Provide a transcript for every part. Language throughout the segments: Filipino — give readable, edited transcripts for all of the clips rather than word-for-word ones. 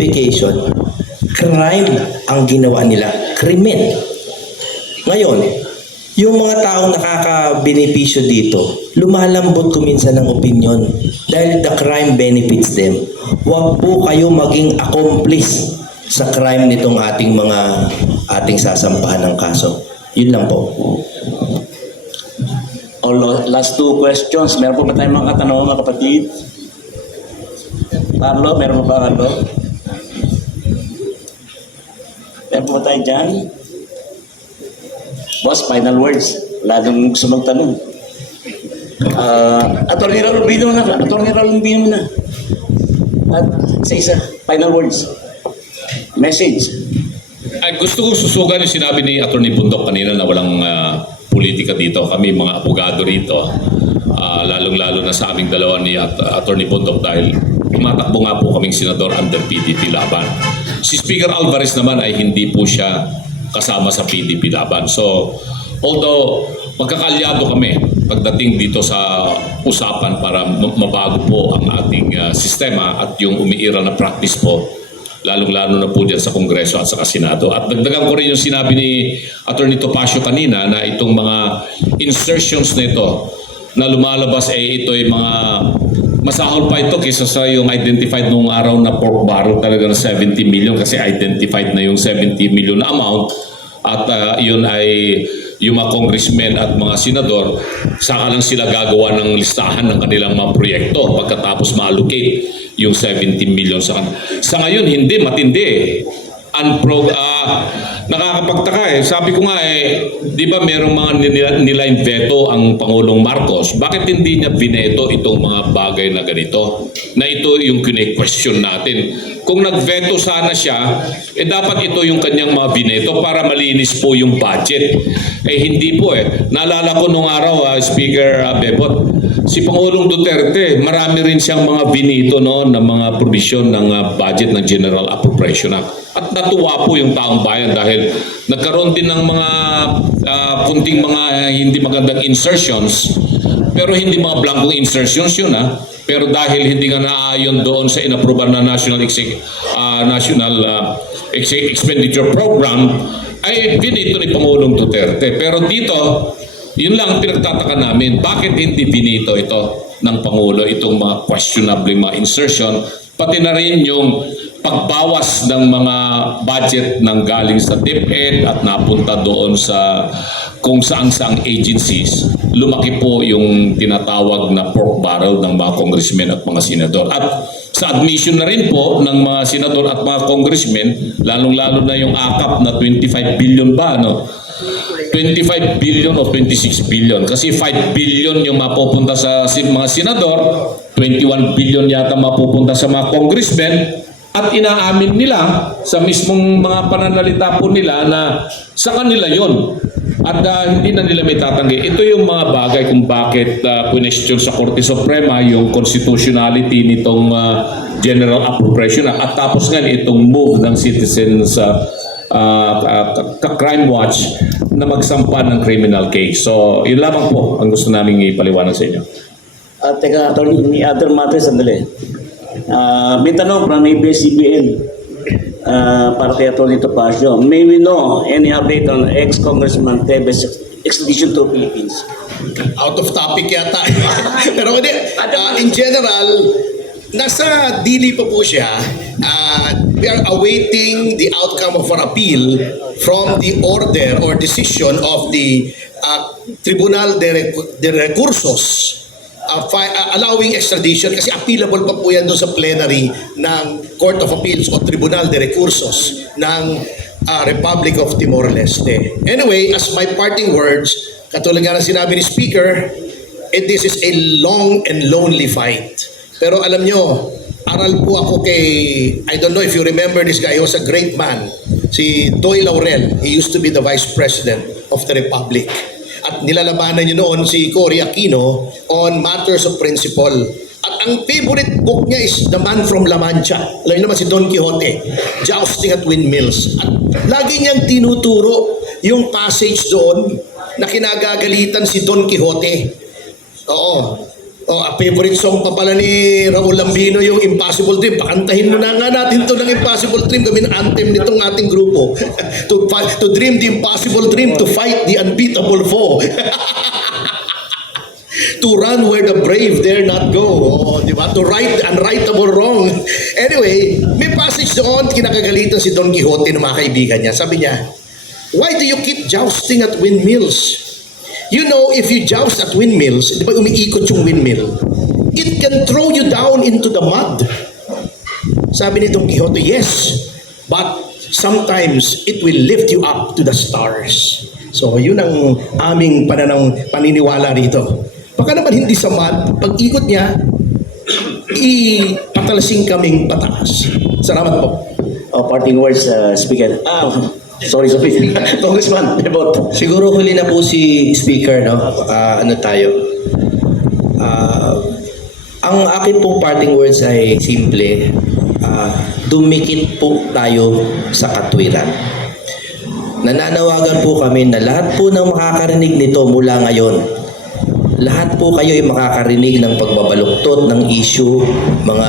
justification, crime ang ginawa nila, krimen. Ngayon, yung mga taong nakakabenepisyo dito, lumalambot kuminsan ng opinion dahil the crime benefits them. Huwag po kayo maging accomplice sa crime nitong ating sasampahan ng kaso. Yun lang po. Last two questions. Meron po ba tayong mga katanungan, mga kapatid? Carlo, meron po ba, Carlo? Meron po ba tayo dyan? Boss, final words. Ladong gusto magtanong. Attorney Raul Bino na. Attorney Raul Bino na. At isa, final words. Message. Ay, gusto kong susugan yung sinabi ni Attorney Bundok kanina na walang politika dito. Kami mga abogado rito, lalong-lalo na sa aming dalawa ni Attorney Bundok dahil tumatakbo nga po kaming senador under PDP laban. Si Speaker Alvarez naman ay hindi po siya kasama sa PDP laban. So, although magkakalyado kami pagdating dito sa usapan para mabago po ang ating sistema at yung umiiral na practice po, lalong-lalo na po dyan sa Kongreso at sa Senado. At dagdagan ko rin yung sinabi ni Attorney Topacio kanina na itong mga insertions na ito na lumalabas ito ay mga masahol pa ito kaysa sa yung identified nung araw na pork barrel talaga na 70 million kasi identified na yung 70 million na amount at yun ay yung mga congressmen at mga senador, saka lang sila gagawa ng listahan ng kanilang mga proyekto pagkatapos ma-allocate yung 17 million sa kanila. Sa ngayon, hindi, matindi eh. Nakakapagtaka eh. Sabi ko nga di ba merong mga niline veto ang Pangulong Marcos? Bakit hindi niya bineto itong mga bagay na ganito? Na ito yung kine-question natin. Kung nag-veto sana siya, dapat ito yung kanyang mga bineto para malinis po yung budget. Hindi po eh. Naalala ko nung araw, Speaker Bebot, si Pangulong Duterte, marami rin siyang mga binito na mga provision ng budget ng General Appropriation Act. At natuwa po yung taong bayan dahil nagkaroon din ng mga kunting mga hindi magandang insertions, pero hindi mga blankong insertions yun Pero dahil hindi nga naayon doon sa inapruban na National Expenditure Program, ay binito ni Pangulong Duterte. Pero dito, yun lang pinagtataka namin, bakit hindi binito ito ng Pangulo, itong mga questionable mga insertion, pati na rin yung pagbawas ng mga budget ng galing sa DepEd at napunta doon sa kung saan-saang agencies, lumaki po yung tinatawag na pork barrel ng mga congressmen at mga senador. At sa admission na rin po ng mga senador at mga congressmen, lalong-lalo na yung akap na 25 billion ba, 25 billion o 26 billion. Kasi 5 billion yung mapupunta sa mga senador, 21 billion yata mapupunta sa mga congressmen, at inaamin nila sa mismong mga pananalita po nila na sa kanila yon. At hindi na nila may tatanggi. Ito yung mga bagay kung bakit question sa Korte Suprema yung constitutionality nitong General Appropriation Act. At tapos nga itong move ng Citizens Crime Watch na magsampa ng criminal case. So, yun lamang po ang gusto namin ipaliwanag sa inyo. Teka, Attorney, other matters, sandali. May tanong from ABS-CBN para kay Attorney Topacio. May we know any update on ex-Congressman Teves extradition to Philippines? Out of topic yata. Pero hindi, in general, nasa Dili pa po siya. We are awaiting the outcome of our appeal from the order or decision of the Tribunal de Recursos allowing extradition kasi appealable pa po yan doon sa plenary ng Court of Appeals o Tribunal de Recursos ng Republic of Timor-Leste. Anyway, as my parting words, katulad nga ng sinabi ni Speaker, this is a long and lonely fight. Pero alam nyo, aral po ako kay, I don't know if you remember this guy, he was a great man, si Toy Laurel. He used to be the Vice President of the Republic. At nilalabanan niyo noon si Cory Aquino on matters of principle. At ang favorite book niya is The Man from La Mancha. Alam niyo naman si Don Quixote, Jousting at Windmills. At lagi niyang tinuturo yung passage doon na kinagagalitan si Don Quixote. Oo. Oh, favorite song pa pala ni Raul Lambino yung Impossible Dream. Pakantahin mo na nga natin to ng Impossible Dream. Gawin anthem nitong ating grupo. to dream the impossible dream, to fight the unbeatable foe. To run where the brave dare not go. Oh, di ba? To right the unrightable wrong. Anyway, may passage doon, kinakagalitan si Don Quixote ng mga kaibigan niya. Sabi niya, why do you keep jousting at windmills? You know, if you joust at windmills, di ba umiikot yung windmill, it can throw you down into the mud. Sabi ni Don Quixote, yes, but sometimes it will lift you up to the stars. So, yun ang aming paniniwala rito. Baka naman hindi sa mud, pag ikot niya, ipatalasing kaming pataas. Salamat po. Parting words, Speaker. Sorry. Congressman, Bebot. Siguro huli na po si Speaker, no? Ano tayo? Ang akin pong parting words ay simple. Dumikit po tayo sa katwiran. Nananawagan po kami na lahat po ng makakarinig nito mula ngayon, lahat po kayo ay makakarinig ng pagbabaluktot ng issue, mga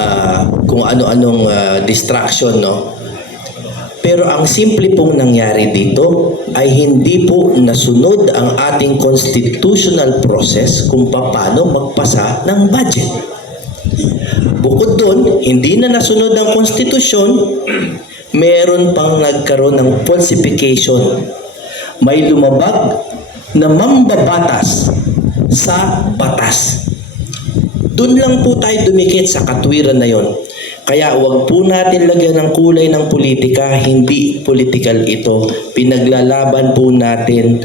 kung ano-anong distraction, no? Pero ang simple pong nangyari dito ay hindi po nasunod ang ating constitutional process kung paano magpasa ng budget. Bukod doon, hindi na nasunod ang konstitusyon, meron pang nagkaroon ng falsification. May lumabag na mambabatas sa batas. Doon lang po tayo dumikit sa katwiran na yon. Kaya wag po natin lagyan ng kulay ng politika, hindi political ito. Pinaglalaban po natin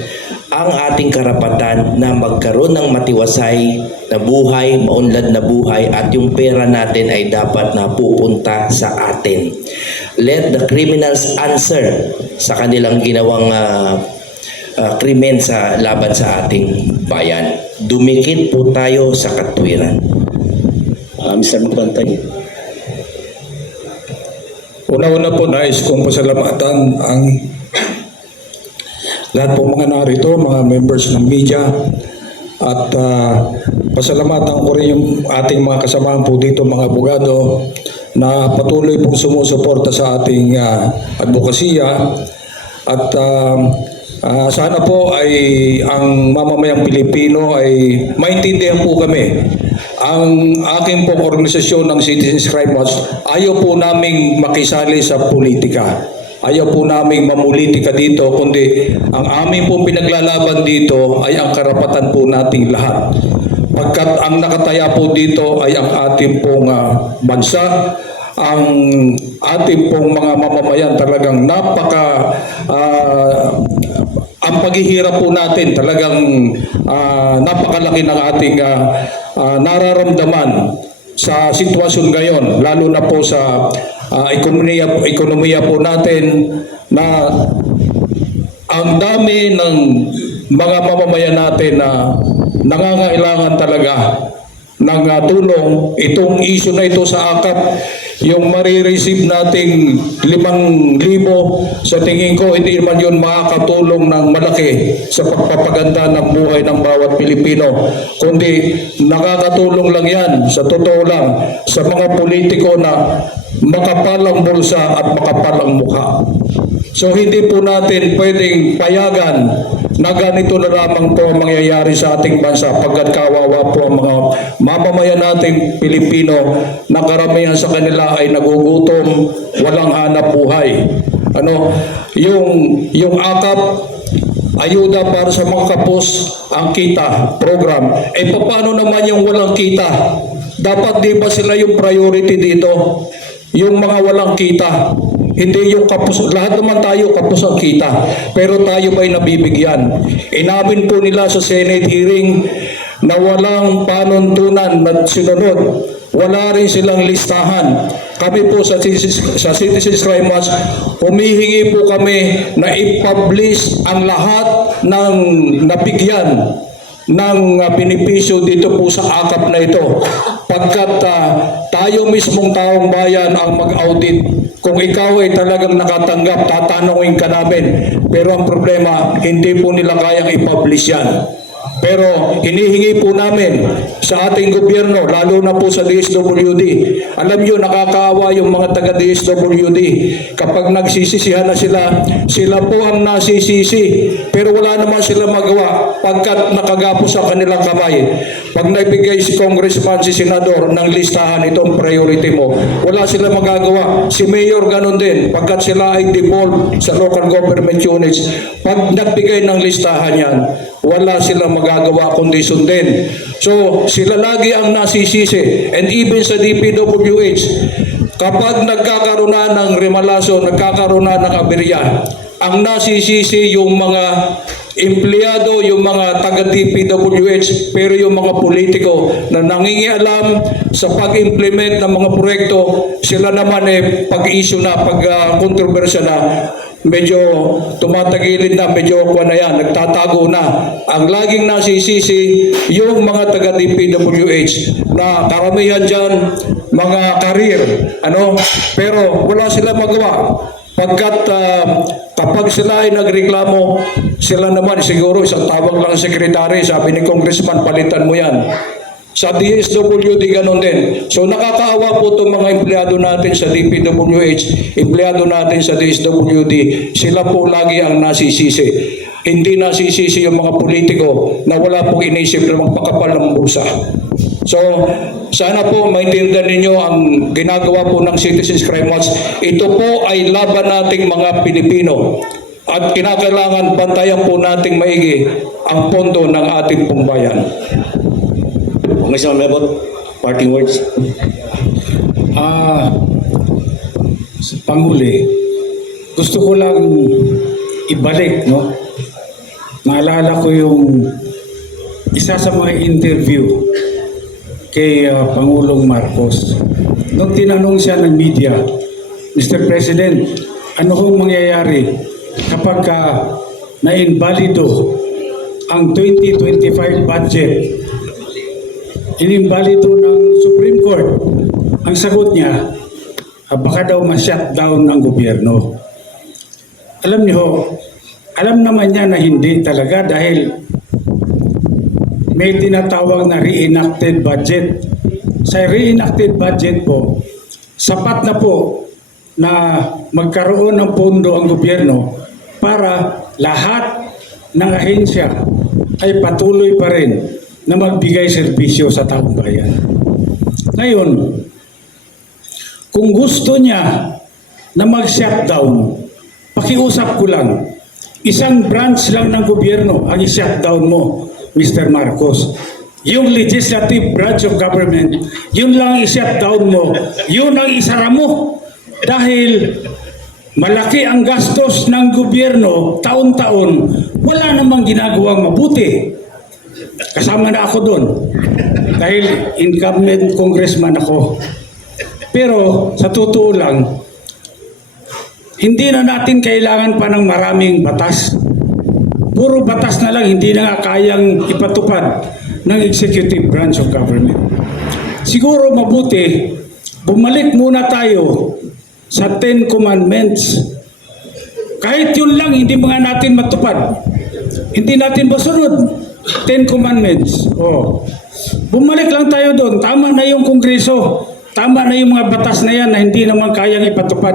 ang ating karapatan na magkaroon ng matiwasay na buhay, maunlad na buhay, at yung pera natin ay dapat na pupunta sa atin. Let the criminals answer sa kanilang ginawang krimen sa laban sa ating bayan. Dumikit po tayo sa katwiran. Mr. Magpantay. Una-una po, nais kong pasalamatan ang lahat po mga narito, mga members ng media, at pasalamatan ko rin yung ating mga kasamahan po dito, mga abogado, na patuloy pong sumusuporta sa ating advokasya. At sana po ay ang mamamayang Pilipino ay maintindihan po kami. Ang aking pong organisasyon ng Citizens Crime Watch, ayaw po naming makisali sa politika. Ayaw po naming mamulitika dito, kundi ang aming pong pinaglalaban dito ay ang karapatan po nating lahat. Pagkat ang nakataya po dito ay ang ating pong bansa, ang ating pong mga mamamayan talagang ang paghihirap po natin talagang napakalaki ng ating nararamdaman sa sitwasyon ngayon, lalo na po sa ekonomiya po natin, na ang dami ng mga mamamayan natin na nangangailangan talaga ng tulong. Itong issue na ito sa AKAP, yung marireceive nating 5,000, sa tingin ko hindi man yun makakatulong ng malaki sa pagpapaganda ng buhay ng bawat Pilipino, kundi nakakatulong lang yan, sa totoo lang, sa mga politiko na makapalang bulsa at makapalang mukha. So hindi po natin pwedeng payagan na ganito na lamang po ang mangyayari sa ating bansa, pagkat kawawa po ang mga mamamayan nating Pilipino na karamihan sa kanila ay nagugutom, walang hanap buhay. Yung AKAP, ayuda para sa mga kapos, ang kita program. Paano naman yung walang kita? Dapat di ba sila yung priority dito? Yung mga walang kita. Hindi yung kapos, lahat naman tayo kapos ang kita, pero tayo ba'y nabibigyan? Inamin po nila sa Senate hearing na walang panuntunan na sinunod, wala rin silang listahan. Kami po sa Citizens Crime Watch, humihingi po kami na i-publish ang lahat ng nabigyan ng benepisyo dito po sa AKAP na ito, pagkat tayo mismong taong bayan ang mag-audit. Kung ikaw ay talagang nakatanggap, tatanungin ka namin. Pero ang problema, hindi po nila kayang i-publish yan. Pero hinihingi po namin sa ating gobyerno, lalo na po sa DSWD. Alam nyo, nakakaawa yung mga taga DSWD. Kapag nagsisisihan na sila po ang nasisisi. Pero wala naman sila magawa pagkat nakagapos sa kanilang kamay. Pag nagbigay si congressman, si senador ng listahan, itong priority mo, wala sila magagawa. Si mayor ganun din, pagkat sila ay devolved sa local government units, pag nagbigay ng listahan yan, wala silang magagawa kundi sundin. So, sila lagi ang nasisisi. And even sa DPWH, kapag nagkakaroon na ng remalaso, nagkakaroon na ng aberya, ang nasisisi yung mga empleyado, yung mga taga-DPWH, pero yung mga politiko na nangingialam sa pag-implement ng mga proyekto, sila naman pag-issue na, pag-kontrobersya na, medyo tumatagilid na, medyo na yan, nagtatago na. Ang laging nasisisi yung mga taga-DPWH na karamihan dyan, mga karir, pero wala sila magawa. Pagkat kapag sila ay nagreklamo, sila naman siguro isang tawag lang sekretary, sabi ni Congressman, palitan mo yan. Sa DSWD ganun din. So nakakaawa po itong mga empleyado natin sa DPWH, empleyado natin sa DSWD, sila po lagi ang nasisisi. Hindi nasisisi yung mga politiko na wala pong inisip na magpakapal ng bulsa. So, sana po maintindihan ninyo ang ginagawa po ng Citizens Crime Watch. Ito po ay laban nating mga Pilipino. At kinakailangan bantayan po nating maigi ang pondo ng ating pong bayan. Congressman Mebot, parting words. Sa Panguli, gusto ko lang ibalik, no? Naalala ko yung isa sa mga interview kay Pangulong Marcos. Nung tinanong siya ng media, Mr. President, ano kung mangyayari kapag na-invalido ang 2025 budget? Inimbalido ng Supreme Court. Ang sagot niya, baka daw ma-shutdown ang gobyerno. Alam niyo, alam naman niya na hindi talaga dahil may tinatawag na reenacted budget. Sa reenacted budget po, sapat na po na magkaroon ng pondo ang gobyerno para lahat ng ahensya ay patuloy pa rin na magbigay serbisyo sa taong bayan. Ngayon, kung gusto niya na mag-shutdown, pakiusap ko lang, isang branch lang ng gobyerno ang i-shutdown mo, Mr. Marcos. Yung legislative branch of government, yun lang ang i-shutdown mo, yun ang isara mo. Dahil malaki ang gastos ng gobyerno taon-taon, wala namang ginagawang mabuti. Kasama na ako doon dahil incumbent congressman ako. Pero sa totoo lang, hindi na natin kailangan pa ng maraming batas. Puro batas na lang, hindi na nga kayang ipatupad ng executive branch of government. Siguro mabuti, bumalik muna tayo sa 10 Commandments. Kahit yun lang, hindi mga natin matupad. Hindi natin masunod. 10 Commandments. Bumalik lang tayo doon. Tama na yung Kongreso. Tama na yung mga batas na yan na hindi naman kayang ipatupad.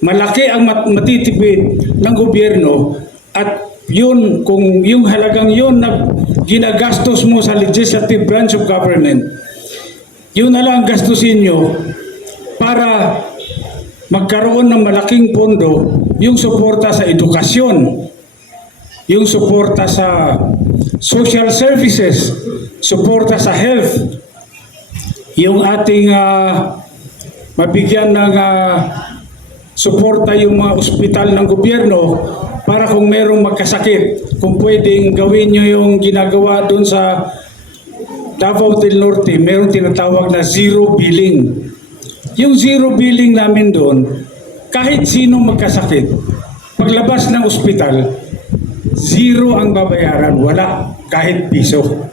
Malaki ang matitipid ng gobyerno at yun, kung yung halagang yun na ginagastos mo sa legislative branch of government, yun na lang gastusin nyo para magkaroon ng malaking pondo yung suporta sa edukasyon, yung suporta sa social services, suporta sa health, yung ating mabigyan ng suporta yung mga ospital ng gobyerno para kung merong magkasakit, kung pwedeng gawin nyo yung ginagawa doon sa Davao del Norte, merong tinatawag na zero billing. Yung zero billing namin doon, kahit sino magkasakit, paglabas ng ospital, zero ang babayaran, wala kahit piso.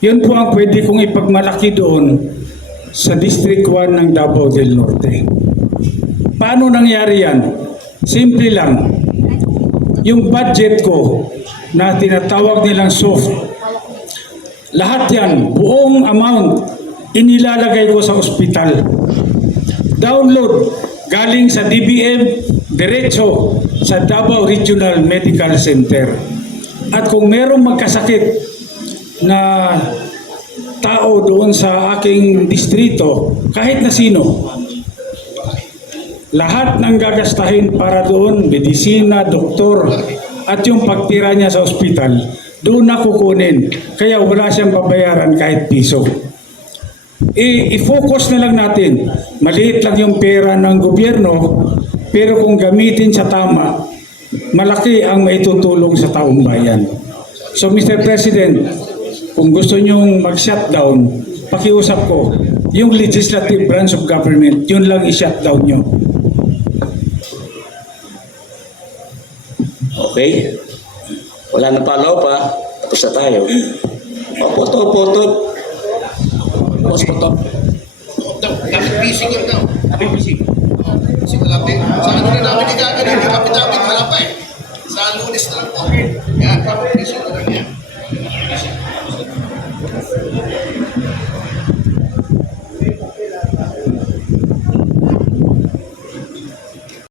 Yun po ang pwede kong ipagmalaki doon sa District 1 ng Davao del Norte. Paano nangyari yan? Simple lang. yung budget ko na tinatawag nilang soft, lahat yan, buong amount, inilalagay ko sa ospital. Download, galing sa DBM, diretso sa Davao Regional Medical Center. At kung merong magkasakit na tao doon sa aking distrito, kahit na sino, lahat ng gagastahin para doon, medisina, doktor, at yung pagtira niya sa ospital, doon na kukunin. Kaya wala siyang babayaran kahit piso. I-focus na lang natin. Maliit lang yung pera ng gobyerno, pero kung gamitin sa tama, malaki ang maitutulong sa taong bayan. So Mr. President, kung gusto nyong mag-shutdown, pakiusap ko, yung legislative branch of government, yun lang i-shutdown nyo. Okay? Wala na palaw pa. Tapos na tayo. O, puto. Boss, puto. Dapat busy ka daw. Busy. Kasi malapit. Sa ano na namin igagaling. Kapit-kapit wala pa eh. Sa Lunes na lang po. Yan.